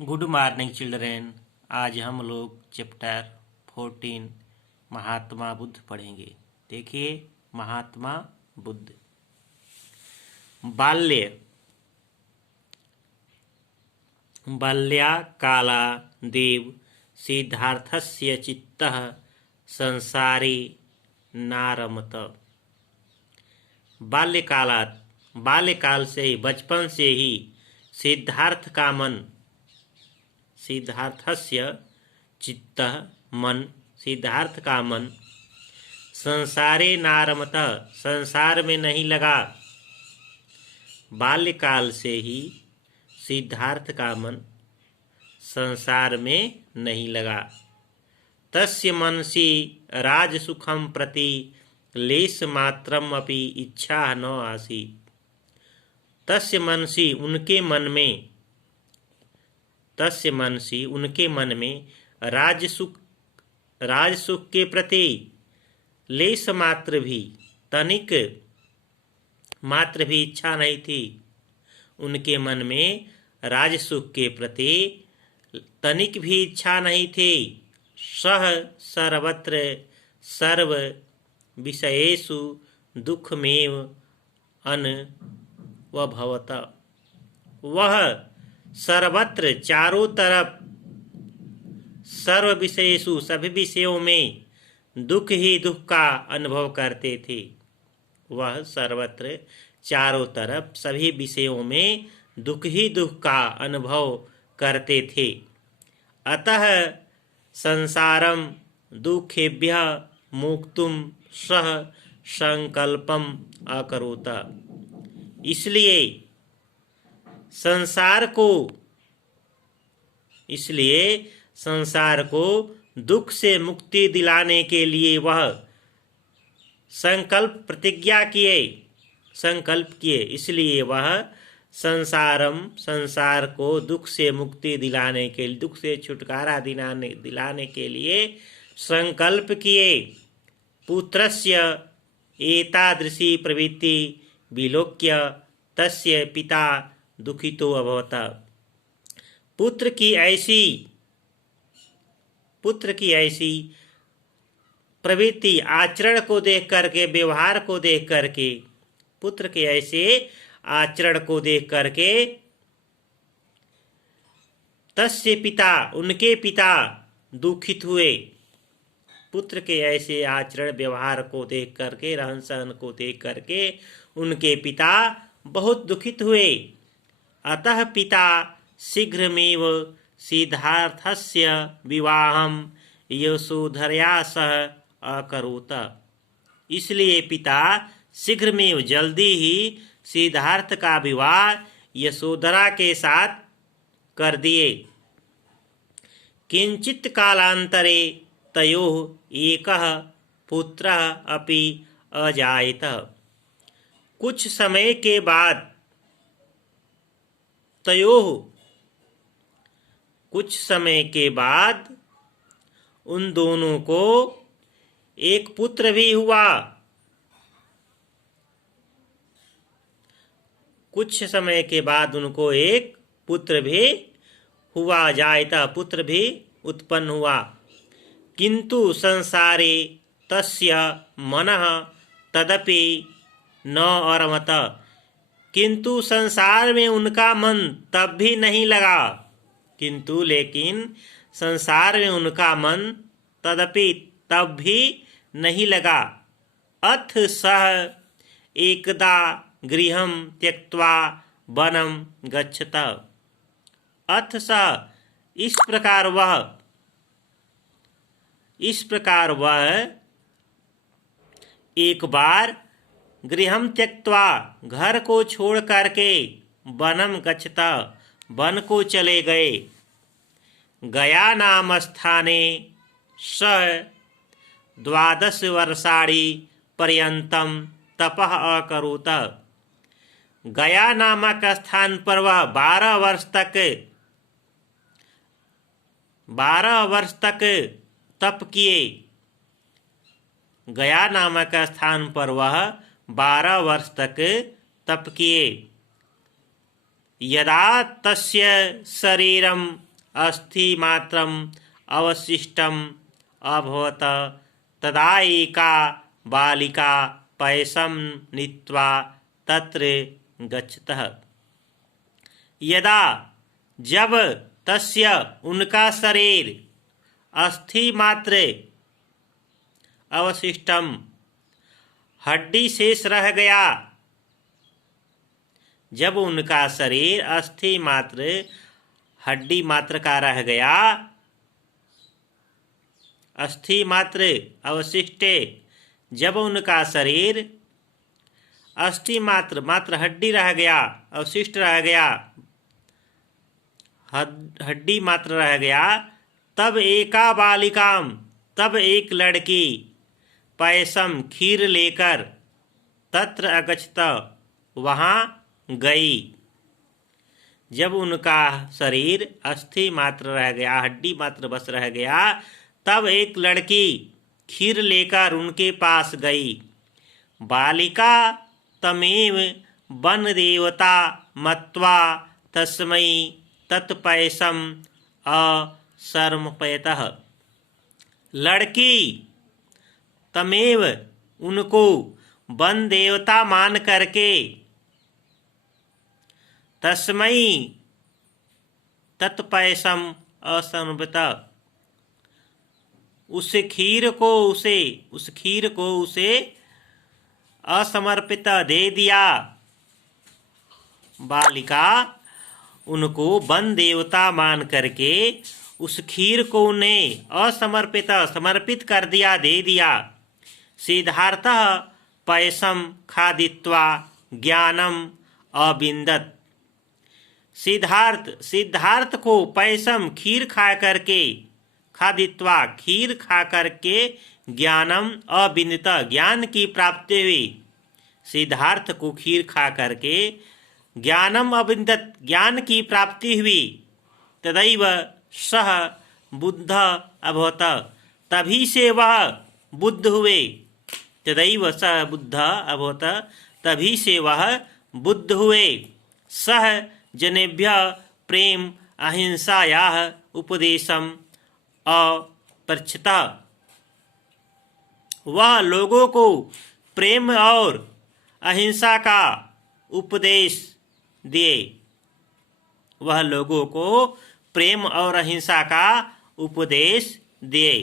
Good morning children. आज हम लोग चैप्टर 14 महात्मा बुद्ध पढ़ेंगे। देखिए, महात्मा बुद्ध। बाल्य बाल्याकालादेव सिद्धार्थस्य चित्तः संसारे नारमत। बाल्यकाल से ही, बचपन से ही सिद्धार्थस्य चित्तः मन, सिद्धार्थ का मन संसारे नारमतः, संसार में नहीं लगा। बाल्यकाल से ही सिद्धार्थ का मन संसार में नहीं लगा। तस्य मनसि राजसुखं प्रति लेश मात्रम अपि इच्छा न आसीत्। तस्य मनसि, उनके मन में राजसुख के प्रति लेश मात्र भी, तनिक मात्र भी इच्छा नहीं थी। उनके मन में राजसुख के प्रति तनिक भी इच्छा नहीं थी। सह सर्वत्र सर्व विषयेषु दुःखमेव अनुभवत। वह सर्वत्र, चारों तरफ, सर्व विषयेषु, सभी विषयों में दुख ही दुख का अनुभव करते थे। वह सर्वत्र, चारों तरफ, सभी विषयों में दुख ही दुख का अनुभव करते थे। अतः संसारम दुखेभ्यः मुक्तुम सह संकल्पम अकरोत। इसलिए संसार को दुख से मुक्ति दिलाने के लिए वह संकल्प किए। इसलिए वह संसार को दुख से मुक्ति दिलाने के लिए, दुख से छुटकारा दिलाने के लिए संकल्प किए। पुत्रस्य एतादृशी प्रवृत्ति विलोक्य तस्य पिता दुखितो अभवत। पुत्र की ऐसी प्रवृत्ति, आचरण को देख करके, व्यवहार को देख करके, पुत्र के ऐसे आचरण को देख करके तस्य पिता, उनके पिता दुखित हुए। पुत्र के ऐसे आचरण व्यवहार को देख करके, रहन सहन को देख करके उनके पिता बहुत दुखित हुए। अतः पिता शीघ्रमेव सिद्धार्थस्य विवाहं यशोधरया सह अकरोत। इसलिए पिता शीघ्रमेव, जल्दी ही सिद्धार्थ का विवाह यशोधरा के साथ कर दिए। किंचित कालांतरे तयोः एकः पुत्रः अपि अजायत। कुछ समय के बाद उन दोनों को एक पुत्र भी हुआ। कुछ समय के बाद उनको एक पुत्र भी हुआ, जायता, पुत्र भी उत्पन्न हुआ। किंतु संसारे तस्य मनः तदपि न अरमत। किंतु संसार में उनका मन तब भी नहीं लगा। लेकिन संसार में उनका मन तदपि तब भी नहीं लगा। अथ सह एकदा गृहं त्यक्त्वा वनं गच्छत। अथ सह, इस प्रकार वह एक बार गृहं त्यक्त्वा, घर को छोड़ करके, वनं गच्छत, वन को चले गए। गया नाम स्थाने सह 12 वर्षाणि पर्यन्तं तपः अकरोत। गया नामक स्थान पर वह 12 वर्ष तक तप किए। गया नामक स्थान पर वह 12 वर्ष तक तप किए। यदा तस्य शरीरम अस्थि मात्रम अवशिष्टम अभवत तदा एका बालिका पैसम नीत्वा तत्र गच्छतः। यदा जब तस्य उनका शरीर अस्थि मात्र अवशिष्टम हड्डी शेष रह गया, जब उनका शरीर अस्थि मात्र हड्डी मात्र का रह गया, अस्थि मात्र अवशिष्टे, जब उनका शरीर अस्थि मात्र मात्र हड्डी रह गया, अवशिष्ट रह गया, हड्डी मात्र रह गया, तब एका बालिकाम, तब एक लड़की पैसम खीर लेकर तत्र अगच्छत वहाँ गई। जब उनका शरीर अस्थि मात्र रह गया, हड्डी मात्र बस रह गया, तब एक लड़की खीर लेकर उनके पास गई। बालिका तमेव वन देवता मत्वा तस्मै तत्पैसम असमर्पयतः। लड़की तमेव उनको वन देवता मान करके तस्मै तत्पैसम असमर्पयतः, उस खीर को उसे असमर्पित दे दिया। बालिका उनको वन देवता मान करके उस खीर को उन्हें समर्पित कर दिया, दे दिया। सिद्धार्थः पैसम खादित्वा ज्ञानम अविन्दत्। सिद्धार्थ को पैसम खीर खा करके, खादित्वा खीर खा करके, ज्ञानम अविन्दत ज्ञान की प्राप्ति हुई। सिद्धार्थ को खीर खा करके ज्ञानम अविन्दत ज्ञान की प्राप्ति हुई। तदैव सह बुद्ध अभवत तभी से वह बुद्ध हुए। तदैव सह बुद्ध अभवत तभी से वह बुद्ध हुए। सह जनेभ्यः प्रेम अहिंसायाः उपदेशम अपृच्छत। वह लोगों को प्रेम और अहिंसा का उपदेश दिए। वह लोगों को प्रेम और अहिंसा का उपदेश दिए।